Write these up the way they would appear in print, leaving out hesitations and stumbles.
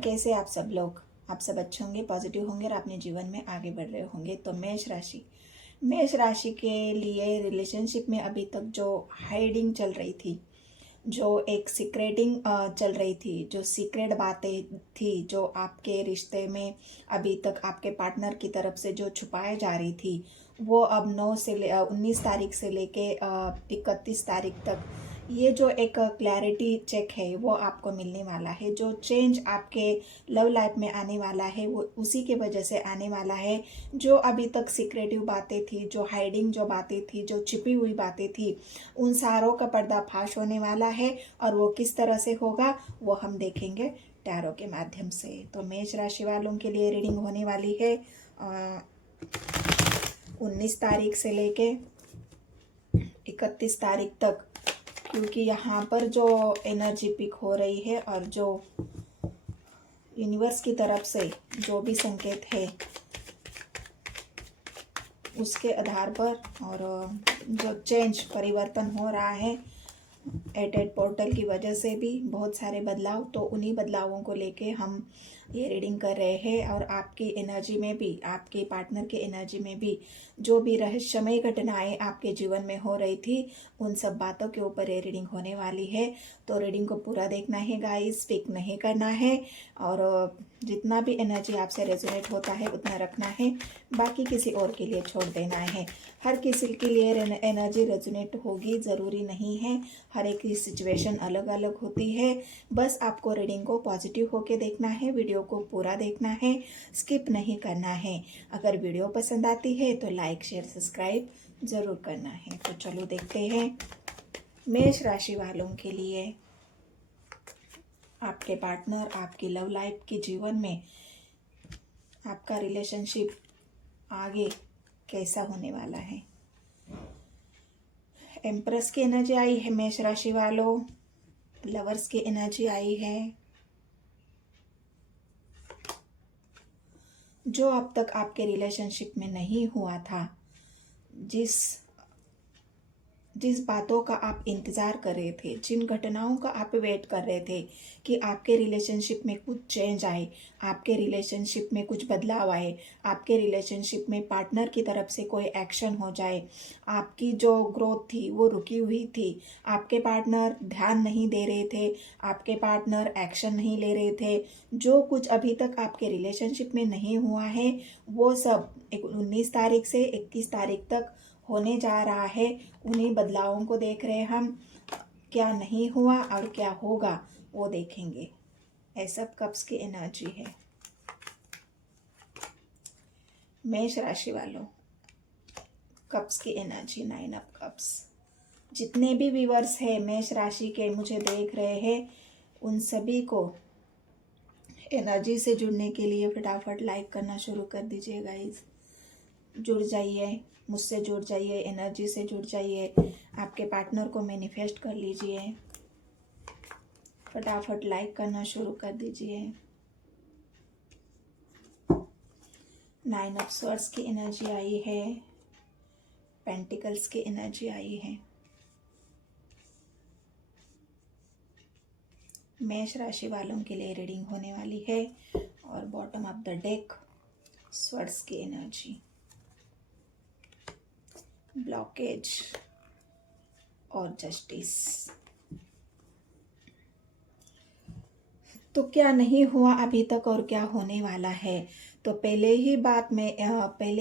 कैसे आप सब लोग? आप सब अच्छे होंगे, पॉजिटिव होंगे और अपने जीवन में आगे बढ़ रहे होंगे। तो मेष राशि के लिए रिलेशनशिप में अभी तक जो हाइडिंग चल रही थी, जो एक सीक्रेटिंग चल रही थी, जो सीक्रेट बातें थी, जो आपके रिश्ते में अभी तक आपके पार्टनर की तरफ से जो छुपाए जा रही थी, वो अब 19 तारीख से लेके 31 तारीख तक ये जो एक क्लैरिटी चेक है वो आपको मिलने वाला है। जो चेंज आपके लव लाइफ में आने वाला है वो उसी के वजह से आने वाला है। जो अभी तक सीक्रेटिव बातें थी, जो हाइडिंग जो बातें थी, जो छिपी हुई बातें थी, उन सारों का पर्दाफाश होने वाला है। और वो किस तरह से होगा वो हम देखेंगे टैरो के माध्यम से। तो मेष राशि वालों के लिए रीडिंग होने वाली है 19 तारीख से लेके 31 तारीख तक, क्योंकि यहाँ पर जो एनर्जी पिक हो रही है और जो यूनिवर्स की तरफ से जो भी संकेत है उसके आधार पर और जो चेंज परिवर्तन हो रहा है एट पोर्टल की वजह से भी बहुत सारे बदलाव, तो उन्हीं बदलावों को लेके हम ये रीडिंग कर रहे हैं। और आपकी एनर्जी में भी, आपके पार्टनर के एनर्जी में भी जो भी रहस्यमय घटनाएं आपके जीवन में हो रही थी, उन सब बातों के ऊपर ये रीडिंग होने वाली है। तो रीडिंग को पूरा देखना है गाइस, स्किप नहीं करना है। और जितना भी एनर्जी आपसे रेजोनेट होता है उतना रखना है, बाकी किसी और के लिए छोड़ देना है। हर किसी के लिए एनर्जी रेजोनेट होगी ज़रूरी नहीं है, हर एक की सिचुएशन अलग अलग होती है। बस आपको रीडिंग को पॉजिटिव होके देखना है, वीडियो को पूरा देखना है, स्किप नहीं करना है। अगर वीडियो पसंद आती है तो लाइक शेयर सब्सक्राइब ज़रूर करना है। तो चलो देखते हैं मेष राशि वालों के लिए आपके पार्टनर, आपकी लव लाइफ के जीवन में आपका रिलेशनशिप आगे कैसा होने वाला है। एम्प्रेस की एनर्जी आई है मेष राशि वालों, लवर्स की एनर्जी आई है। जो अब तक आपके रिलेशनशिप में नहीं हुआ था, जिस बातों का आप इंतज़ार कर रहे थे, जिन घटनाओं का आप वेट कर रहे थे कि आपके रिलेशनशिप में कुछ चेंज आए, आपके रिलेशनशिप में कुछ बदलाव आए, आपके रिलेशनशिप में पार्टनर की तरफ से कोई एक्शन हो जाए, आपकी जो ग्रोथ थी वो रुकी हुई थी, आपके पार्टनर ध्यान नहीं दे रहे थे, आपके पार्टनर एक्शन नहीं ले रहे थे, जो कुछ अभी तक आपके रिलेशनशिप में नहीं हुआ है वो सब 19 तारीख से 21 तारीख तक होने जा रहा है। उन्हीं बदलावों को देख रहे हम, क्या नहीं हुआ और क्या होगा वो देखेंगे। ऐसा कप्स की एनर्जी है मेष राशि वालों, कप्स की एनर्जी 9 ऑफ कप्स। जितने भी व्यूअर्स हैं मेष राशि के मुझे देख रहे हैं, उन सभी को एनर्जी से जुड़ने के लिए फटाफट लाइक करना शुरू कर दीजिए गाइस। जुड़ जाइए, मुझसे जुड़ जाइए, एनर्जी से जुड़ जाइए, आपके पार्टनर को मैनिफेस्ट कर लीजिए। फटाफट लाइक करना शुरू कर दीजिए। 9 ऑफ स्वॉर्ड्स की एनर्जी आई है, पेंटिकल्स की एनर्जी आई है। मेष राशि वालों के लिए रीडिंग होने वाली है और bottom of the deck swords की एनर्जी, ब्लॉकेज और जस्टिस। तो क्या नहीं हुआ अभी तक और क्या होने वाला है, तो पहले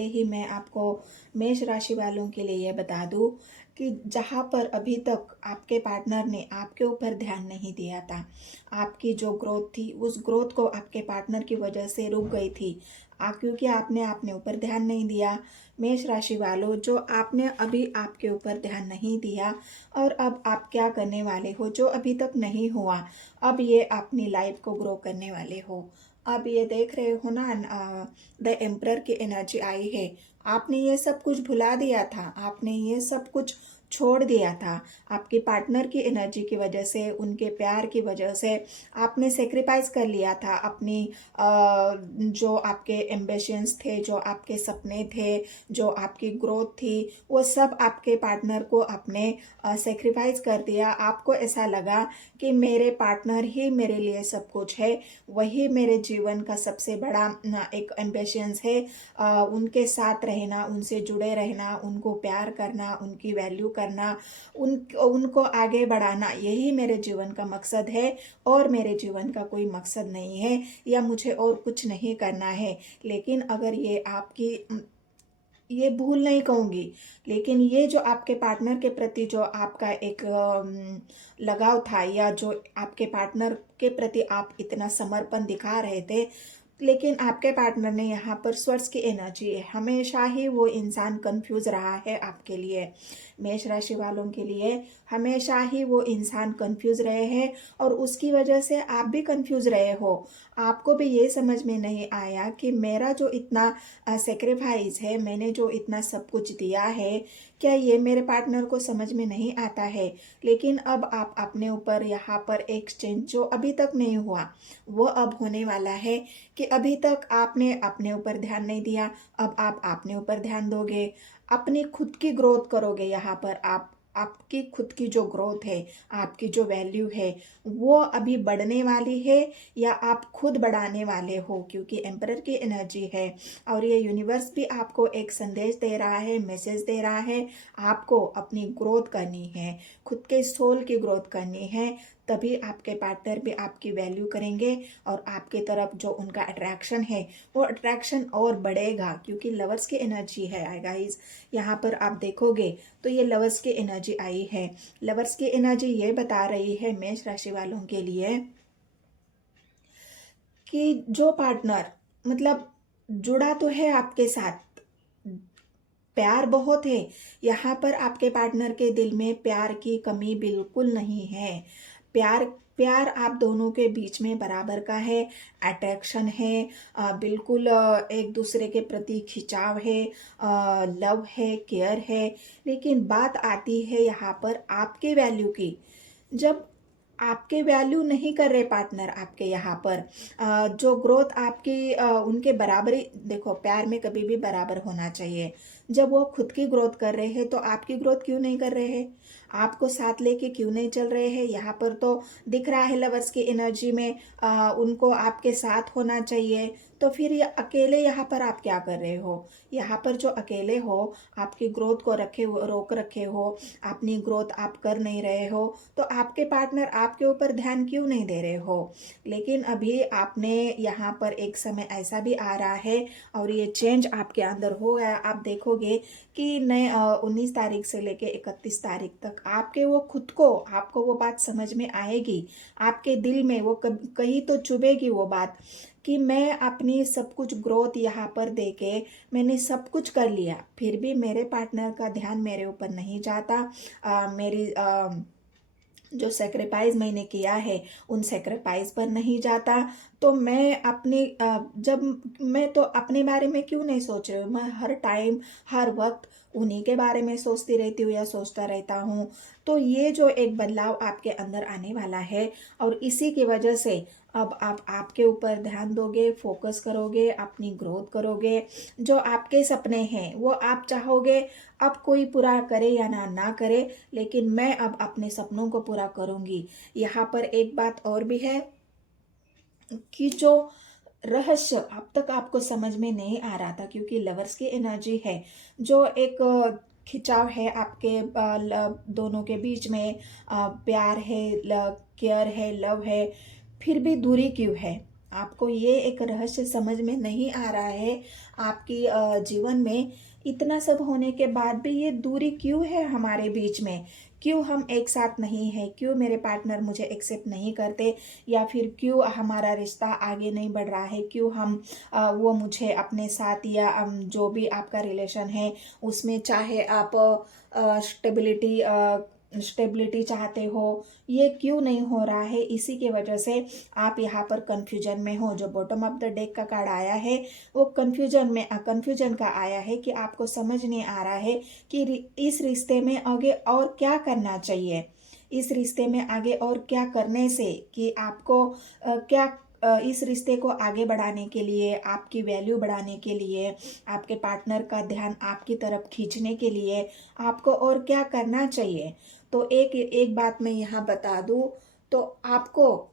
ही मैं आपको मेष राशि वालों के लिए ये बता दूं कि जहाँ पर अभी तक आपके पार्टनर ने आपके ऊपर ध्यान नहीं दिया था, आपकी जो ग्रोथ थी उस ग्रोथ को आपके पार्टनर की वजह से रुक गई थी, क्योंकि आपने अपने ऊपर ध्यान नहीं दिया। मेष राशि वालों, जो आपने अभी आपके ऊपर ध्यान नहीं दिया और अब आप क्या करने वाले हो जो अभी तक नहीं हुआ, अब ये अपनी लाइफ को ग्रो करने वाले हो। अब ये देख रहे हो ना, द एम्परर की एनर्जी आई है। आपने ये सब कुछ भुला दिया था, आपने ये सब कुछ छोड़ दिया था। आपके पार्टनर की एनर्जी की वजह से, उनके प्यार की वजह से आपने सेक्रीफाइस कर लिया था अपनी जो आपके एम्बिशंस थे, जो आपके सपने थे, जो आपकी ग्रोथ थी, वो सब आपके पार्टनर को आपने सेक्रीफाइस कर दिया। आपको ऐसा लगा कि मेरे पार्टनर ही मेरे लिए सब कुछ है, वही मेरे जीवन का सबसे बड़ा एक एम्बिशंस है। उनके साथ रहना, उनसे जुड़े रहना, उनको प्यार करना, उनकी वैल्यू करना, उनको आगे बढ़ाना, यही मेरे जीवन का मकसद है और मेरे जीवन का कोई मकसद नहीं है, या मुझे और कुछ नहीं करना है। लेकिन अगर ये आपकी ये भूल नहीं कहूँगी, लेकिन ये जो आपके पार्टनर के प्रति जो आपका एक लगाव था, या जो आपके पार्टनर के प्रति आप इतना समर्पण दिखा रहे थे, लेकिन आपके पार्टनर ने यहाँ पर स्वर्ग की एनर्जी है, हमेशा ही वो इंसान कंफ्यूज रहा है आपके लिए। मेष राशि वालों के लिए हमेशा ही वो इंसान कंफ्यूज रहे हैं, और उसकी वजह से आप भी कंफ्यूज रहे हो। आपको भी ये समझ में नहीं आया कि मेरा जो इतना सेक्रीफाइस है, मैंने जो इतना सब कुछ दिया है, क्या ये मेरे पार्टनर को समझ में नहीं आता है। लेकिन अब आप अपने ऊपर यहाँ पर एक चेंज जो अभी तक नहीं हुआ, वो अब होने वाला है। कि अभी तक आपने अपने ऊपर ध्यान नहीं दिया, अब आप अपने ऊपर ध्यान दोगे, अपनी खुद की ग्रोथ करोगे। यहाँ पर आपकी खुद की जो ग्रोथ है, आपकी जो वैल्यू है, वो अभी बढ़ने वाली है, या आप खुद बढ़ाने वाले हो, क्योंकि एम्परर की एनर्जी है। और ये यूनिवर्स भी आपको एक संदेश दे रहा है, मैसेज दे रहा है, आपको अपनी ग्रोथ करनी है, खुद के सोल की ग्रोथ करनी है। तभी आपके पार्टनर भी आपकी वैल्यू करेंगे, और आपके तरफ जो उनका अट्रैक्शन है, वो अट्रैक्शन और बढ़ेगा, क्योंकि लवर्स की एनर्जी है गाइस। यहाँ पर आप देखोगे तो ये लवर्स की एनर्जी आई है। लवर्स की एनर्जी ये बता रही है मेष राशि वालों के लिए कि जो पार्टनर मतलब जुड़ा तो है आपके साथ, प्यार बहुत है, यहाँ पर आपके पार्टनर के दिल में प्यार की कमी बिल्कुल नहीं है। प्यार प्यार आप दोनों के बीच में बराबर का है, अट्रैक्शन है, बिल्कुल एक दूसरे के प्रति खिंचाव है, लव है, केयर है। लेकिन बात आती है यहाँ पर आपके वैल्यू की। जब आपके वैल्यू नहीं कर रहे पार्टनर आपके यहाँ पर, जो ग्रोथ आपकी उनके बराबरी, देखो प्यार में कभी भी बराबर होना चाहिए। जब वो खुद की ग्रोथ कर रहे हैं तो आपकी ग्रोथ क्यों नहीं कर रहे हैं, आपको साथ लेके क्यों नहीं चल रहे हैं। यहाँ पर तो दिख रहा है लवर्स की एनर्जी में उनको आपके साथ होना चाहिए। तो फिर ये अकेले यहाँ पर आप क्या कर रहे हो। यहाँ पर जो अकेले हो, आपकी ग्रोथ को रोक रखे हो, अपनी ग्रोथ आप कर नहीं रहे हो, तो आपके पार्टनर आपके ऊपर ध्यान क्यों नहीं दे रहे हो। लेकिन अभी आपने यहाँ पर एक समय ऐसा भी आ रहा है, और ये चेंज आपके अंदर हो गया। आप देखोगे कि नए 19 तारीख से लेके 31 तारीख तक आपके वो खुद को, आपको वो बात समझ में आएगी, आपके दिल में वो कहीं तो चुभेगी वो बात, कि मैं अपनी सब कुछ ग्रोथ यहाँ पर देके मैंने सब कुछ कर लिया, फिर भी मेरे पार्टनर का ध्यान मेरे ऊपर नहीं जाता। मेरी जो सेक्रीफाइस मैंने किया है उन सेक्रीफाइस पर नहीं जाता। तो मैं अपनी जब मैं तो अपने बारे में क्यों नहीं सोच रही हूँ, मैं हर टाइम हर वक्त उन्हीं के बारे में सोचती रहती हूँ या सोचता रहता हूँ। तो ये जो एक बदलाव आपके अंदर आने वाला है, और इसी की वजह से अब आप आपके ऊपर ध्यान दोगे, फोकस करोगे, अपनी ग्रोथ करोगे। जो आपके सपने हैं वो आप चाहोगे अब कोई पूरा करे या ना करे, लेकिन मैं अब अपने सपनों को पूरा करूंगी। यहाँ पर एक बात और भी है कि जो रहस्य अब तक आपको समझ में नहीं आ रहा था, क्योंकि लवर्स की एनर्जी है, जो एक खिंचाव है आपके दोनों के बीच में, प्यार है, केयर है, लव है, फिर भी दूरी क्यों है। आपको ये एक रहस्य समझ में नहीं आ रहा है। आपकी जीवन में इतना सब होने के बाद भी ये दूरी क्यों है हमारे बीच में, क्यों हम एक साथ नहीं है, क्यों मेरे पार्टनर मुझे एक्सेप्ट नहीं करते, या फिर क्यों हमारा रिश्ता आगे नहीं बढ़ रहा है, क्यों हम वो मुझे अपने साथ, या जो भी आपका रिलेशन है उसमें, चाहे आप स्टेबिलिटी स्टेबिलिटी चाहते हो, ये क्यों नहीं हो रहा है, इसी की वजह से आप यहाँ पर कंफ्यूजन में हो। जो बॉटम ऑफ द डेक का कार्ड आया है वो कंफ्यूजन का आया है कि आपको समझ नहीं आ रहा है कि इस रिश्ते में आगे और क्या करना चाहिए, इस रिश्ते में आगे और क्या करने से कि आपको क्या इस रिश्ते को आगे बढ़ाने के लिए, आपकी वैल्यू बढ़ाने के लिए, आपके पार्टनर का ध्यान आपकी तरफ खींचने के लिए आपको और क्या करना चाहिए। तो एक एक बात मैं यहाँ बता दूँ, तो आपको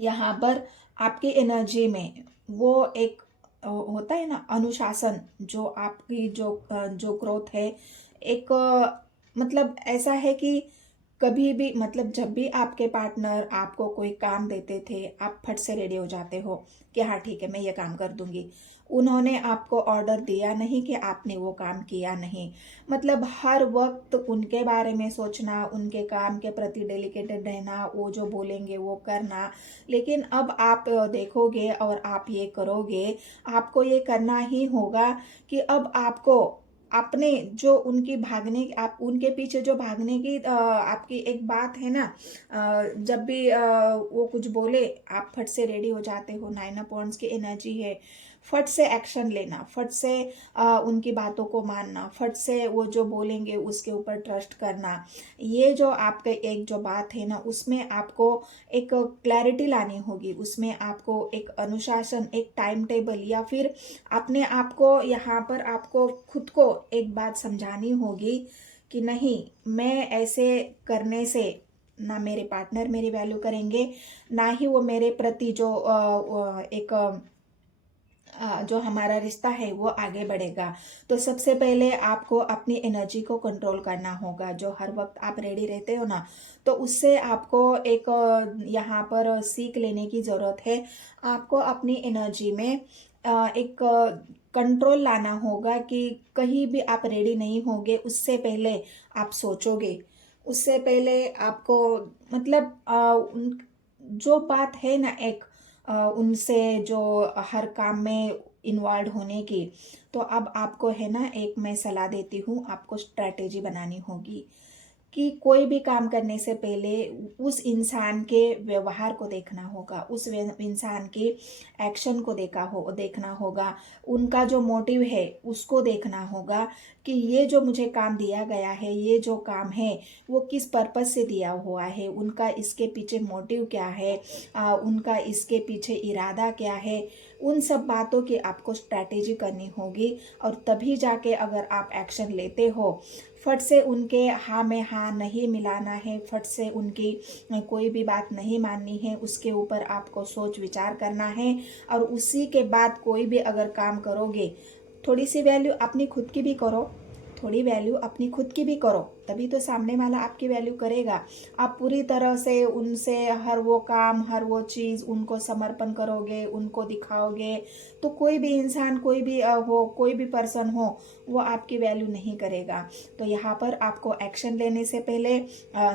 यहाँ पर आपकी एनर्जी में वो एक होता है ना अनुशासन, जो आपकी जो ग्रोथ है, एक मतलब ऐसा है कि कभी भी मतलब जब भी आपके पार्टनर आपको कोई काम देते थे आप फट से रेडी हो जाते हो कि हाँ ठीक है मैं ये काम कर दूंगी। उन्होंने आपको ऑर्डर दिया नहीं कि आपने वो काम किया नहीं। मतलब हर वक्त उनके बारे में सोचना, उनके काम के प्रति डेडिकेटेड रहना, वो जो बोलेंगे वो करना। लेकिन अब आप देखोगे और आप ये करोगे, आपको ये करना ही होगा कि अब आपको आपने जो उनकी भागने आप उनके पीछे जो भागने की आपकी एक बात है ना, जब भी वो कुछ बोले आप फट से रेडी हो जाते हो। 9 ऑफ वांड्स की एनर्जी है, फट से एक्शन लेना, फट से उनकी बातों को मानना, फट से वो जो बोलेंगे उसके ऊपर ट्रस्ट करना। ये जो आपके एक जो बात है ना, उसमें आपको एक क्लैरिटी लानी होगी, उसमें आपको एक अनुशासन, एक टाइम टेबल, या फिर अपने आप को यहाँ पर आपको खुद को एक बात समझानी होगी कि नहीं, मैं ऐसे करने से ना मेरे पार्टनर मेरी वैल्यू करेंगे, ना ही वो मेरे प्रति जो एक जो हमारा रिश्ता है वो आगे बढ़ेगा। तो सबसे पहले आपको अपनी एनर्जी को कंट्रोल करना होगा। जो हर वक्त आप रेडी रहते हो ना, तो उससे आपको एक यहाँ पर सीख लेने की ज़रूरत है। आपको अपनी एनर्जी में एक कंट्रोल लाना होगा कि कहीं भी आप रेडी नहीं होगे उससे पहले आप सोचोगे, उससे पहले आपको मतलब जो बात है ना एक उनसे जो हर काम में इन्वॉल्व होने की, तो अब आपको है ना एक मैं सलाह देती हूँ, आपको स्ट्रैटेजी बनानी होगी कि कोई भी काम करने से पहले उस इंसान के व्यवहार को देखना होगा, उस इंसान के एक्शन को देखना होगा, उनका जो मोटिव है उसको देखना होगा कि ये जो मुझे काम दिया गया है, ये जो काम है वो किस पर्पस से दिया हुआ है, उनका इसके पीछे मोटिव क्या है, उनका इसके पीछे इरादा क्या है। उन सब बातों की आपको स्ट्रैटेजी करनी होगी, और तभी जाके अगर आप एक्शन लेते हो, फट से उनके हाँ में हाँ नहीं मिलाना है, फट से उनकी कोई भी बात नहीं माननी है, उसके ऊपर आपको सोच विचार करना है। और उसी के बाद कोई भी अगर काम करोगे, थोड़ी सी वैल्यू अपनी खुद की भी करो, थोड़ी वैल्यू अपनी खुद की भी करो, तभी तो सामने वाला आपकी वैल्यू करेगा। आप पूरी तरह से उनसे हर वो काम, हर वो चीज़ उनको समर्पण करोगे, उनको दिखाओगे, तो कोई भी इंसान, कोई भी हो, कोई भी पर्सन हो, वो आपकी वैल्यू नहीं करेगा। तो यहाँ पर आपको एक्शन लेने से पहले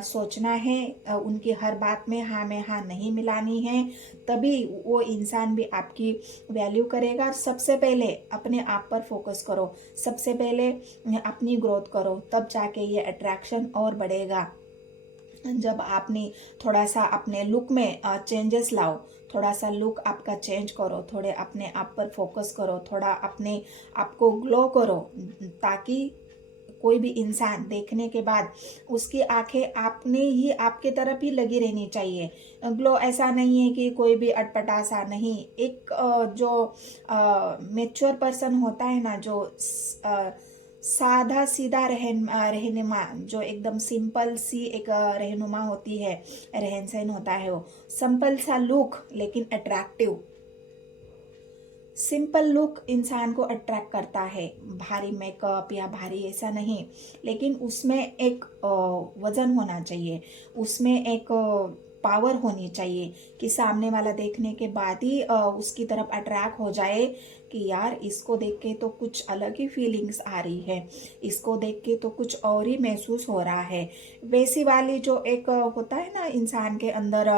सोचना है, उनकी हर बात में हाँ नहीं मिलानी है, तभी वो इंसान भी आपकी वैल्यू करेगा। सबसे पहले अपने आप पर फोकस करो, सबसे पहले अपनी ग्रोथ करो, तब जाके ये अट्रैक्शन और बढ़ेगा। जब आपने थोड़ा सा अपने लुक में चेंजेस लाओ, थोड़ा सा लुक आपका चेंज करो, थोड़े अपने आप पर फोकस करो, थोड़ा अपने आप को ग्लो करो, ताकि कोई भी इंसान देखने के बाद उसकी आंखें आपके तरफ ही लगी रहनी चाहिए। ग्लो ऐसा नहीं है कि कोई भी अटपटा सा नहीं, एक जो मैच्योर पर्सन होता है ना, जो साधा सीधा रहनुमा, जो एकदम सिंपल सी एक रहनुमा होती है, रहन सहन होता है, वो सिंपल सा लुक लेकिन अट्रैक्टिव। सिंपल लुक इंसान को अट्रैक्ट करता है, भारी मेकअप या भारी ऐसा नहीं, लेकिन उसमें एक वजन होना चाहिए, उसमें एक पावर होनी चाहिए कि सामने वाला देखने के बाद ही उसकी तरफ अट्रैक्ट हो जाए कि यार इसको देख के तो कुछ अलग ही फीलिंग्स आ रही है, इसको देख के तो कुछ और ही महसूस हो रहा है। वैसी वाली जो एक होता है ना इंसान के अंदर,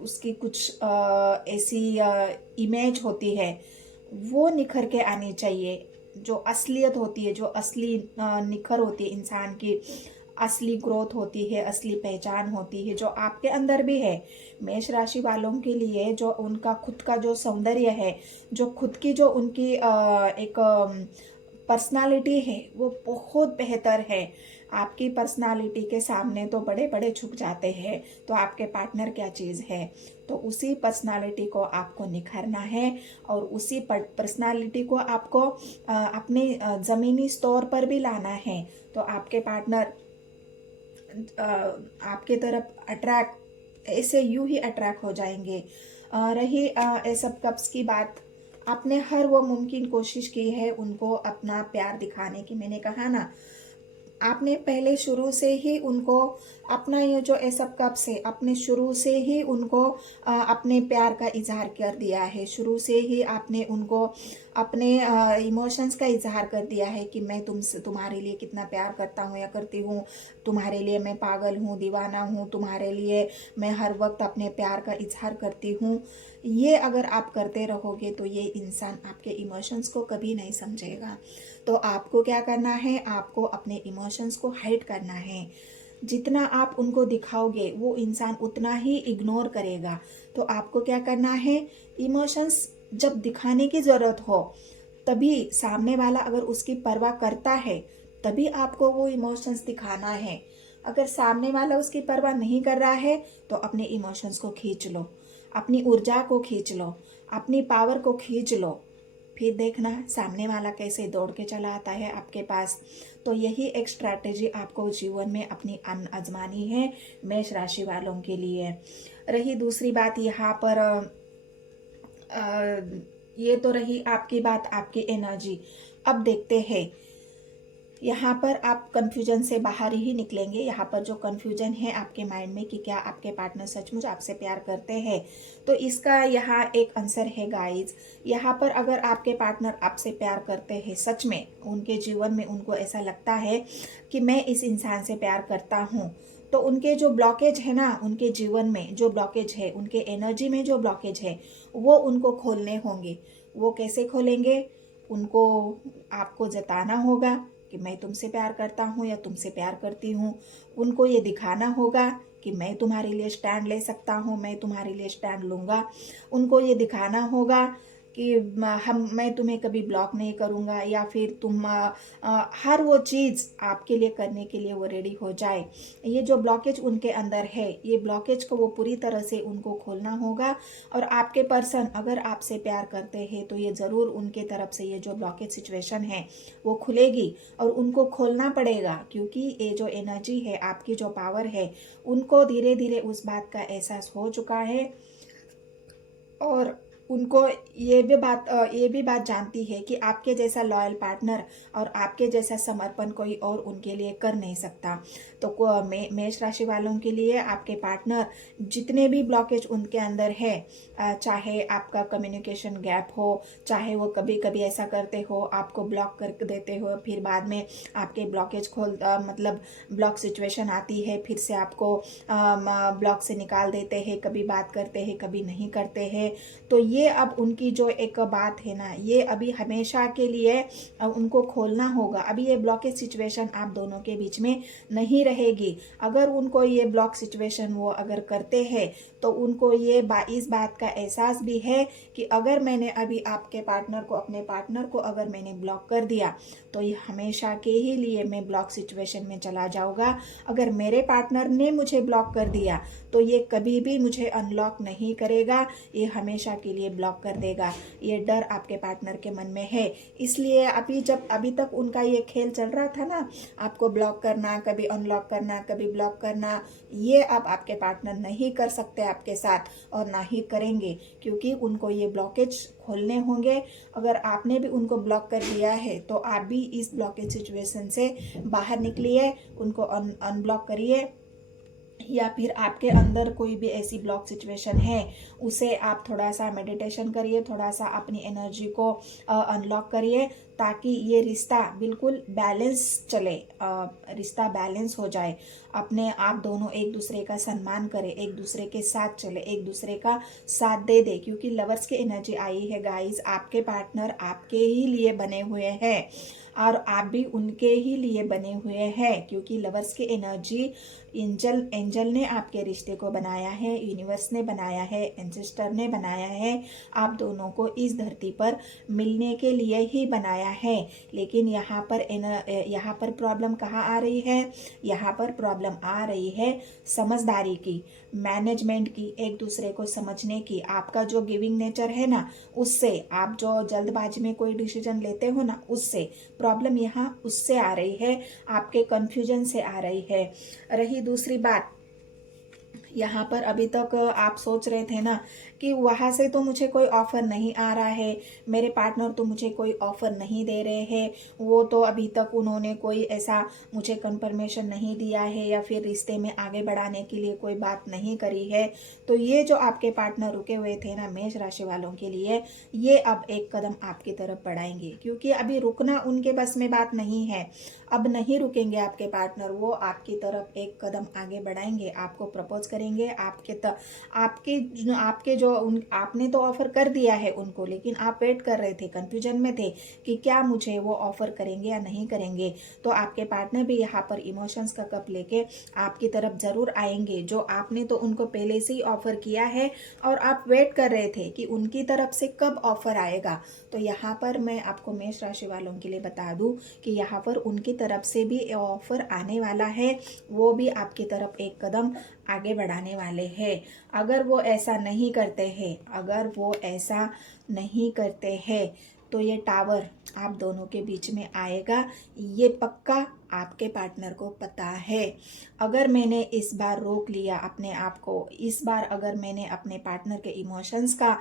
उसकी कुछ ऐसी इमेज होती है, वो निखर के आनी चाहिए, जो असलियत होती है, जो असली निखर होती है इंसान की। असली ग्रोथ होती है, असली पहचान होती है, जो आपके अंदर भी है। मेष राशि वालों के लिए जो उनका खुद का जो सौंदर्य है, जो खुद की जो उनकी एक पर्सनालिटी है, वो बहुत बेहतर है। आपकी पर्सनालिटी के सामने तो बड़े बड़े झुक जाते हैं, तो आपके पार्टनर क्या चीज़ है। तो उसी पर्सनालिटी को आपको निखारना है और उसी पर्सनालिटी को आपको अपने ज़मीनी स्तर पर भी लाना है। तो आपके पार्टनर आपके तरफ अट्रैक्ट ऐसे यूं ही अट्रैक्ट हो जाएंगे। रही एस ऑफ कप्स की बात, आपने हर वो मुमकिन कोशिश की है उनको अपना प्यार दिखाने की। मैंने कहा ना, आपने पहले शुरू से ही उनको अपना ये जो एस ऑफ कप्स है, अपने शुरू से ही उनको अपने प्यार का इजहार कर दिया है। शुरू से ही आपने उनको अपने इमोशंस का इजहार कर दिया है कि मैं तुमसे तुम्हारे लिए कितना प्यार करता हूँ या करती हूँ, तुम्हारे लिए मैं पागल हूँ, दीवाना हूँ, तुम्हारे लिए मैं हर वक्त अपने प्यार का इजहार करती हूँ। ये अगर आप करते रहोगे तो ये इंसान आपके इमोशंस को कभी नहीं समझेगा। तो आपको क्या करना है, आपको अपने इमोशंस को हाइड करना है। जितना आप उनको दिखाओगे वो इंसान उतना ही इग्नोर करेगा। तो आपको क्या करना है, इमोशंस जब दिखाने की ज़रूरत हो तभी, सामने वाला अगर उसकी परवाह करता है तभी आपको वो इमोशंस दिखाना है। अगर सामने वाला उसकी परवाह नहीं कर रहा है तो अपने इमोशंस को खींच लो, अपनी ऊर्जा को खींच लो, अपनी पावर को खींच लो, फिर देखना सामने वाला कैसे दौड़ के चला आता है आपके पास। तो यही एक स्ट्रैटेजी आपको जीवन में अपनी आजमानी है मेष राशि वालों के लिए। रही दूसरी बात यहाँ पर, ये तो रही आपकी बात, आपकी एनर्जी। अब देखते हैं यहाँ पर आप कंफ्यूजन से बाहर ही निकलेंगे। यहाँ पर जो कंफ्यूजन है आपके माइंड में कि क्या आपके पार्टनर सचमुच आपसे प्यार करते हैं, तो इसका यहाँ एक आंसर है गाइज। यहाँ पर अगर आपके पार्टनर आपसे प्यार करते हैं सच में, उनके जीवन में उनको ऐसा लगता है कि मैं इस इंसान से प्यार करता हूँ, तो उनके जो ब्लॉकेज है ना, उनके जीवन में जो ब्लॉकेज है, उनके एनर्जी में जो ब्लॉकेज है, वो उनको खोलने होंगे। वो कैसे खोलेंगे, उनको आपको जताना होगा कि मैं तुमसे प्यार करता हूँ या तुमसे प्यार करती हूँ। उनको ये दिखाना होगा कि मैं तुम्हारे लिए स्टैंड ले सकता हूँ, मैं तुम्हारे लिए स्टैंड लूँगा। उनको ये दिखाना होगा कि मैं तुम्हें कभी ब्लॉक नहीं करूँगा, या फिर तुम हर वो चीज़ आपके लिए करने के लिए वो रेडी हो जाए। ये जो ब्लॉकेज उनके अंदर है, ये ब्लॉकेज को वो पूरी तरह से उनको खोलना होगा। और आपके पर्सन अगर आपसे प्यार करते हैं तो ये ज़रूर उनके तरफ से ये जो ब्लॉकेज सिचुएशन है वो खुलेगी और उनको खोलना पड़ेगा, क्योंकि ये जो एनर्जी है, आपकी जो पावर है, उनको धीरे धीरे उस बात का एहसास हो चुका है। और उनको ये भी बात जानती है कि आपके जैसा लॉयल पार्टनर और आपके जैसा समर्पण कोई और उनके लिए कर नहीं सकता। तो मेष राशि वालों के लिए आपके पार्टनर जितने भी ब्लॉकेज उनके अंदर है, चाहे आपका कम्युनिकेशन गैप हो, चाहे वो कभी कभी ऐसा करते हो आपको ब्लॉक कर देते हो, फिर बाद में आपके ब्लॉकेज मतलब ब्लॉक सिचुएशन आती है, फिर से आपको ब्लॉक से निकाल देते हैं, कभी बात करते हैं कभी नहीं करते हैं। तो ये अब उनकी जो एक बात है ना, ये अभी हमेशा के लिए उनको खोलना होगा। अभी ये ब्लॉकेज सिचुएशन आप दोनों के बीच में नहीं रहेगी। अगर उनको ये ब्लॉक सिचुएशन वो अगर करते हैं तो उनको ये इस बात का एहसास भी है कि अगर मैंने अभी आपके पार्टनर को, अपने पार्टनर को अगर मैंने ब्लॉक कर दिया तो ये हमेशा के ही लिए मैं ब्लॉक सिचुएशन में चला जाऊंगा। अगर मेरे पार्टनर ने मुझे ब्लॉक कर दिया तो ये कभी भी मुझे अनलॉक नहीं करेगा, ये हमेशा के लिए ब्लॉक कर देगा। ये डर आपके पार्टनर के मन में है। इसलिए अभी तक उनका ये खेल चल रहा था ना, आपको ब्लॉक करना, कभी अनलॉक करना, कभी ब्लॉक करना, ये अब आपके पार्टनर नहीं कर सकते आपके साथ और ना ही करेंगे, क्योंकि उनको ये ब्लॉकेज खोलने होंगे। अगर आपने भी उनको ब्लॉक कर दिया है तो आप भी इस ब्लॉकेज सिचुएशन से बाहर निकलिए, उनको अनब्लॉक करिए या फिर आपके अंदर कोई भी ऐसी ब्लॉक सिचुएशन है, उसे आप थोड़ा सा मेडिटेशन करिए, थोड़ा सा अपनी एनर्जी को अनलॉक करिए, ताकि ये रिश्ता बिल्कुल बैलेंस चले, रिश्ता बैलेंस हो जाए। अपने आप दोनों एक दूसरे का सम्मान करें, एक दूसरे के साथ चले, एक दूसरे का साथ दे दे, क्योंकि लवर्स की एनर्जी आई है गाइस। आपके पार्टनर आपके ही लिए बने हुए हैं और आप भी उनके ही लिए बने हुए हैं, क्योंकि लवर्स की एनर्जी एंजल ने आपके रिश्ते को बनाया है, यूनिवर्स ने बनाया है, एंसेस्टर ने बनाया है, आप दोनों को इस धरती पर मिलने के लिए ही बनाया है। लेकिन यहाँ पर प्रॉब्लम कहाँ आ रही है? यहाँ पर प्रॉब्लम आ रही है समझदारी की, मैनेजमेंट की, एक दूसरे को समझने की। आपका जो गिविंग नेचर है ना, उससे, आप जो जल्दबाजी में कोई डिसीजन लेते हो ना, उससे प्रॉब्लम यहाँ उससे आ रही है, आपके कंफ्यूजन से आ रही है। रही दूसरी बात, यहाँ पर अभी तक आप सोच रहे थे ना कि वहाँ से तो मुझे कोई ऑफ़र नहीं आ रहा है, मेरे पार्टनर तो मुझे कोई ऑफ़र नहीं दे रहे हैं, वो तो अभी तक उन्होंने कोई ऐसा मुझे कंफर्मेशन नहीं दिया है, या फिर रिश्ते में आगे बढ़ाने के लिए कोई बात नहीं करी है। तो ये जो आपके पार्टनर रुके हुए थे ना मेष राशि वालों के लिए, ये अब एक कदम आपकी तरफ बढ़ाएंगे, क्योंकि अभी रुकना उनके बस में बात नहीं है। अब नहीं रुकेंगे आपके पार्टनर, वो आपकी तरफ एक कदम आगे बढ़ाएंगे, आपको प्रपोज करेंगे। आपके जो आपने तो ऑफर कर दिया है उनको, लेकिन आप वेट कर रहे थे, कंफ्यूजन में थे कि क्या मुझे वो ऑफर करेंगे या नहीं करेंगे। तो आपके पार्टनर भी यहाँ पर इमोशंस का कप लेके आपकी तरफ जरूर आएंगे, जो आपने तो उनको पहले से ही ऑफर किया है और आप वेट कर रहे थे कि उनकी तरफ से कब ऑफर आएगा। तो यहाँ पर मैं आपको मेष राशि वालों के लिए बता दूं कि यहाँ पर उनकी तरफ से भी ऑफर आने वाला है, वो भी आपकी तरफ एक कदम आगे बढ़ाने वाले हैं। अगर वो ऐसा नहीं करते हैं, अगर वो ऐसा नहीं करते हैं, तो ये टावर आप दोनों के बीच में आएगा, ये पक्का आपके पार्टनर को पता है। अगर मैंने इस बार रोक लिया अपने आप को, इस बार अगर मैंने अपने पार्टनर के इमोशंस का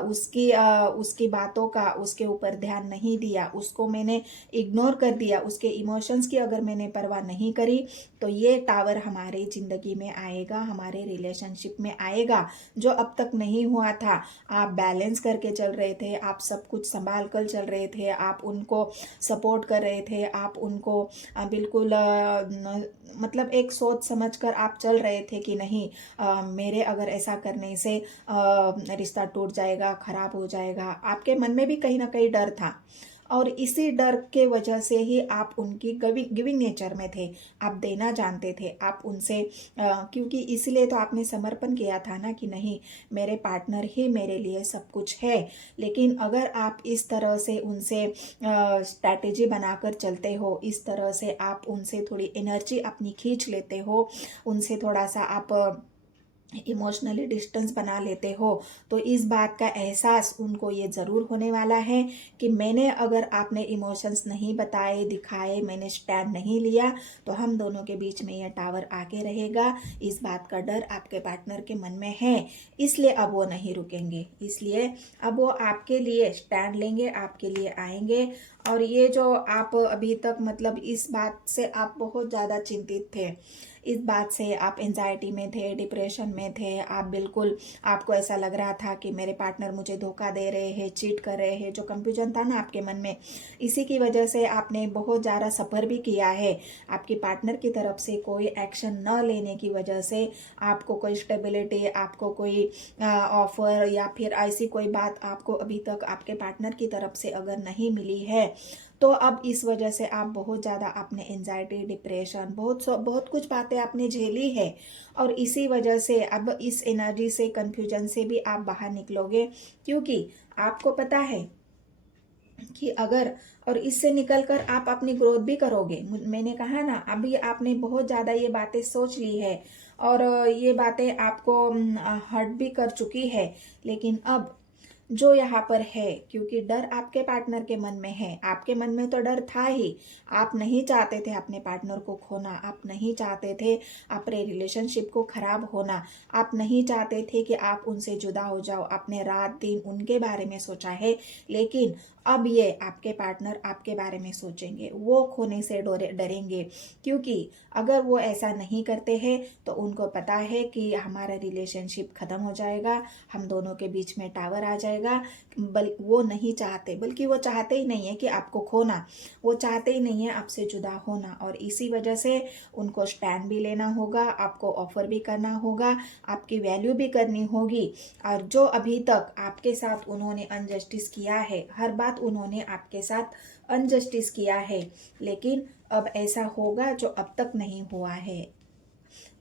उसकी बातों का उसके ऊपर ध्यान नहीं दिया, उसको मैंने इग्नोर कर दिया, उसके इमोशंस की अगर मैंने परवाह नहीं करी, तो ये टावर हमारी ज़िंदगी में आएगा, हमारे रिलेशनशिप में आएगा, जो अब तक नहीं हुआ था। आप बैलेंस करके चल रहे थे, आप सब कुछ संभाल कर चल रहे थे, आप उनको सपोर्ट कर रहे थे, आप उनको बिल्कुल मतलब एक सोच समझ कर आप चल रहे थे कि नहीं, मेरे अगर ऐसा करने से रिश्ता टूट जाएगा, खराब हो जाएगा। आपके मन में भी कहीं ना कहीं डर था, और इसी डर के वजह से ही आप उनकी गिविंग नेचर में थे, आप देना जानते थे, आप उनसे क्योंकि इसलिए तो आपने समर्पण किया था ना कि नहीं, मेरे पार्टनर ही मेरे लिए सब कुछ है। लेकिन अगर आप इस तरह से उनसे स्ट्रैटेजी बनाकर चलते हो, इस तरह से आप उनसे थोड़ी एनर्जी अपनी खींच लेते हो, उनसे थोड़ा सा आप इमोशनली डिस्टेंस बना लेते हो, तो इस बात का एहसास उनको ये ज़रूर होने वाला है कि मैंने अगर आपने इमोशंस नहीं बताए, दिखाए, मैंने स्टैंड नहीं लिया, तो हम दोनों के बीच में यह टावर आके रहेगा। इस बात का डर आपके पार्टनर के मन में है, इसलिए अब वो नहीं रुकेंगे, इसलिए अब वो आपके लिए स्टैंड लेंगे, आपके लिए आएंगे। और ये जो आप अभी तक मतलब इस बात से आप बहुत ज़्यादा चिंतित थे, इस बात से आप एंजाइटी में थे, डिप्रेशन में थे, आप बिल्कुल, आपको ऐसा लग रहा था कि मेरे पार्टनर मुझे धोखा दे रहे हैं, चीट कर रहे हैं, जो कंफ्यूजन था ना आपके मन में, इसी की वजह से आपने बहुत ज़्यादा सफ़र भी किया है। आपके पार्टनर की तरफ से कोई एक्शन न लेने की वजह से आपको कोई स्टेबिलिटी, आपको कोई ऑफर या फिर ऐसी कोई बात आपको अभी तक आपके पार्टनर की तरफ से अगर नहीं मिली है, तो अब इस वजह से आप बहुत ज़्यादा आपने एंजाइटी, डिप्रेशन, बहुत कुछ बातें आपने झेली है, और इसी वजह से अब इस एनर्जी से, कंफ्यूजन से भी आप बाहर निकलोगे, क्योंकि आपको पता है कि अगर, और इससे निकलकर आप अपनी ग्रोथ भी करोगे। मैंने कहा ना, अभी आपने बहुत ज़्यादा ये बातें सोच ली है, और ये बातें आपको हर्ट भी कर चुकी है, लेकिन अब जो यहाँ पर है, क्योंकि डर आपके पार्टनर के मन में है, आपके मन में तो डर था ही। आप नहीं चाहते थे अपने पार्टनर को खोना, आप नहीं चाहते थे अपने रिलेशनशिप को खराब होना, आप नहीं चाहते थे कि आप उनसे जुदा हो जाओ, आपने रात दिन उनके बारे में सोचा है। लेकिन अब ये आपके पार्टनर आपके बारे में सोचेंगे, वो खोने से डरेंगे, क्योंकि अगर वो ऐसा नहीं करते हैं तो उनको पता है कि हमारा रिलेशनशिप ख़त्म हो जाएगा, हम दोनों के बीच में टावर आ जाएगा। वो नहीं चाहते, बल्कि वो चाहते ही नहीं है कि आपको खोना, वो चाहते ही नहीं है आपसे जुदा होना। और इसी वजह से उनको स्टैंड भी लेना होगा, आपको ऑफर भी करना होगा, आपकी वैल्यू भी करनी होगी। और जो अभी तक आपके साथ उन्होंने अनजस्टिस किया है, हर बात उन्होंने आपके साथ अनजस्टिस किया है, लेकिन अब ऐसा होगा जो अब तक नहीं हुआ है।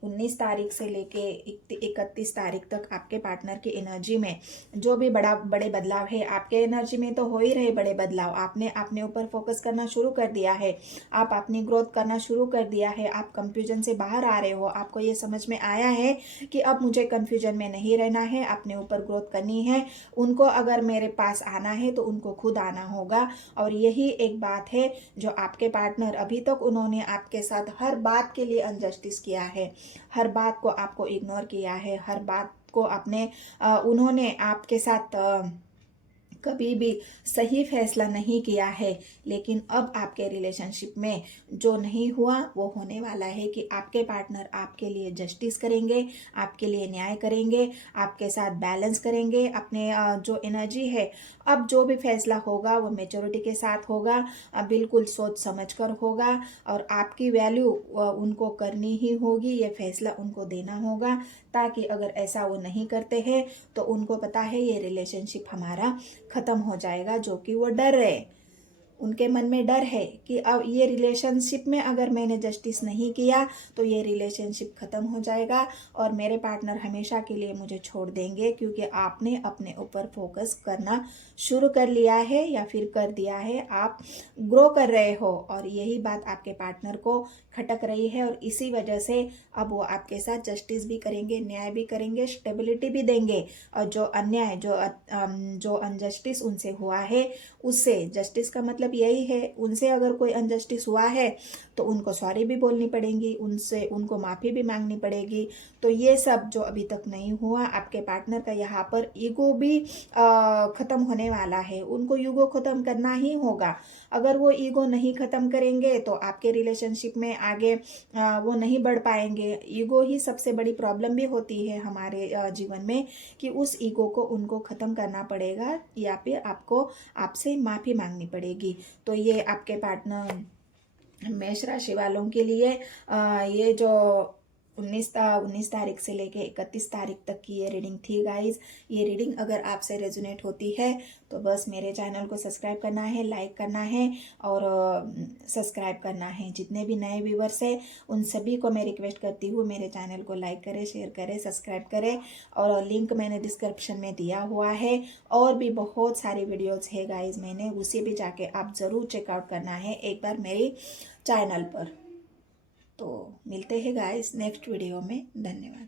19 तारीख से लेके 31 तारीख तक आपके पार्टनर की एनर्जी में जो भी बड़े बदलाव है, आपके एनर्जी में तो हो ही रहे बड़े बदलाव। आपने अपने ऊपर फोकस करना शुरू कर दिया है, आप अपनी ग्रोथ करना शुरू कर दिया है, आप कंफ्यूजन से बाहर आ रहे हो, आपको ये समझ में आया है कि अब मुझे कंफ्यूजन में नहीं रहना है, अपने ऊपर ग्रोथ करनी है। उनको अगर मेरे पास आना है तो उनको खुद आना होगा। और यही एक बात है जो आपके पार्टनर अभी तक उन्होंने आपके साथ हर बात के लिए अनजस्टिस किया है, हर बात को आपको इग्नोर किया है, हर बात को उन्होंने आपके साथ कभी भी सही फैसला नहीं किया है। लेकिन अब आपके रिलेशनशिप में जो नहीं हुआ वो होने वाला है कि आपके पार्टनर आपके लिए जस्टिस करेंगे, आपके लिए न्याय करेंगे, आपके साथ बैलेंस करेंगे अपने जो एनर्जी है। अब जो भी फैसला होगा वो मेच्योरिटी के साथ होगा, बिल्कुल सोच समझ कर होगा, और आपकी वैल्यू उनको करनी ही होगी, ये फैसला उनको देना होगा। ताकि अगर ऐसा वो नहीं करते हैं तो उनको पता है ये रिलेशनशिप हमारा ख़त्म हो जाएगा, जो कि वो डर रहे, उनके मन में डर है कि अब ये रिलेशनशिप में अगर मैंने जस्टिस नहीं किया तो ये रिलेशनशिप ख़त्म हो जाएगा और मेरे पार्टनर हमेशा के लिए मुझे छोड़ देंगे, क्योंकि आपने अपने ऊपर फोकस करना शुरू कर लिया है या फिर कर दिया है, आप ग्रो कर रहे हो। और यही बात आपके पार्टनर को खटक रही है, और इसी वजह से अब वो आपके साथ जस्टिस भी करेंगे, न्याय भी करेंगे, स्टेबिलिटी भी देंगे। और जो अन्याय जो अनजस्टिस उनसे हुआ है, उससे जस्टिस का मतलब यही है, उनसे अगर कोई अनजस्टिस हुआ है तो उनको सॉरी भी बोलनी पड़ेगी, उनको माफ़ी भी मांगनी पड़ेगी। तो ये सब जो अभी तक नहीं हुआ, आपके पार्टनर का यहाँ पर ईगो भी ख़त्म होने वाला है, उनको ईगो ख़त्म करना ही होगा। अगर वो ईगो नहीं ख़त्म करेंगे तो आपके रिलेशनशिप में आगे वो नहीं बढ़ पाएंगे। ईगो ही सबसे बड़ी प्रॉब्लम भी होती है हमारे जीवन में, कि उस ईगो को उनको ख़त्म करना पड़ेगा या फिर आपको आपसे माफ़ी मांगनी पड़ेगी। तो ये आपके पार्टनर मेष राशि वालों के लिए ये जो 19 तारीख से लेके 31 तारीख तक की ये रीडिंग थी गाइस। ये रीडिंग अगर आपसे रेजोनेट होती है तो बस मेरे चैनल को सब्सक्राइब करना है, लाइक करना है और सब्सक्राइब करना है। जितने भी नए व्यूवर्स हैं उन सभी को मैं रिक्वेस्ट करती हूँ मेरे चैनल को लाइक करें, शेयर करें, सब्सक्राइब करें, और लिंक मैंने डिस्क्रिप्शन में दिया हुआ है। और भी बहुत सारी वीडियोज़ है गाइज, मैंने उसे भी जाके आप ज़रूर चेकआउट करना है एक बार मेरी चैनल पर। तो मिलते हैं गाइस नेक्स्ट वीडियो में। धन्यवाद।